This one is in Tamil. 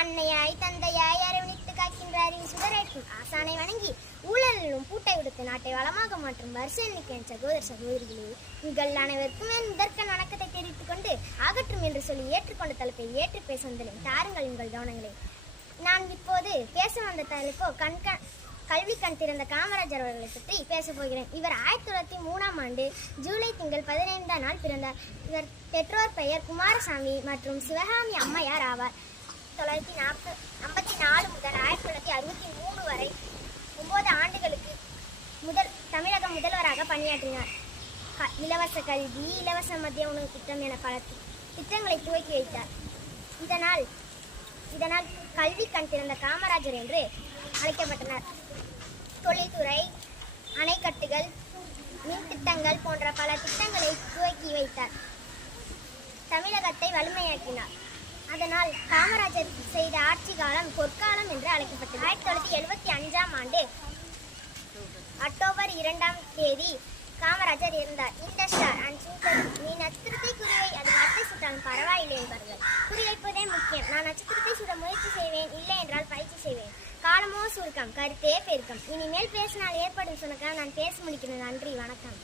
அன்னையாய் தந்தையாய் அரவணைத்து காக்கின்றாரின் சுடரேற்றும் ஆசானை வணங்கி ஊழலும் பூட்டை விடுத்து நாட்டை வளமாக மாற்றும் வருஷ எண்ணிக்கை சகோதர சகோதரிகளே, உங்கள் அனைவருக்கும் என் முதற்கண் வணக்கத்தை தெரிவித்துக் கொண்டு ஆகட்டும் என்று சொல்லி ஏற்றுக்கொண்ட தலைப்பை ஏற்று பேச வந்தேன். தாருங்கள் உங்கள் கவனங்களே. நான் இப்போது பேச வந்த தலைப்போ கல்வி கண் திறந்த காமராஜர் அவர்களை பற்றி பேசப் போகிறேன். இவர் 1903ஆம் ஆண்டு ஜூலை திங்கள் 15ஆம் நாள் பிறந்தார். இவர் பெற்றோர் பெயர் குமாரசாமி மற்றும் சிவகாமி அம்மையார் ஆவார். 1954 முதல் 1963 வரை 9 ஆண்டுகளுக்கு தமிழக முதல்வராக பணியாற்றினார். இலவச கல்வி, இலவச மதிய உணவு திட்டம் என பல திட்டங்களை துவக்கி வைத்தார். இதனால் கல்வி கண் திறந்த காமராஜர் என்று அழைக்கப்பட்டனர். தொழில்துறை, அணைக்கட்டுகள், மின் திட்டங்கள் போன்ற பல திட்டங்களை துவக்கி வைத்தார். தமிழகத்தை வலிமையாக்கினார். அதனால் காமராஜர் செய்த ஆட்சி காலம் பொற்காலம் என்று அழைக்கப்பட்டது. 1975ஆம் ஆண்டு அக்டோபர் 2ஆம் தேதி காமராஜர் இருந்தார். இந்த ஸ்டார் அண்ட் சிம்பிள், நீ நட்சத்திரத்தை குறிவை, அது வார்த்தை சுட்டாலும் பரவாயில்லை என்பார்கள். குறிவைப்பதே முக்கியம். நான் நட்சத்திரத்தை சுட முயற்சி செய்வேன், இல்லை என்றால் பயிற்சி செய்வேன். காலமோ சுருக்கம், கருத்தே பெருக்கம். இனிமேல் பேசினால் ஏற்படும் சொன்னக்காக நான் பேச முடிக்கிறேன். நன்றி, வணக்கம்.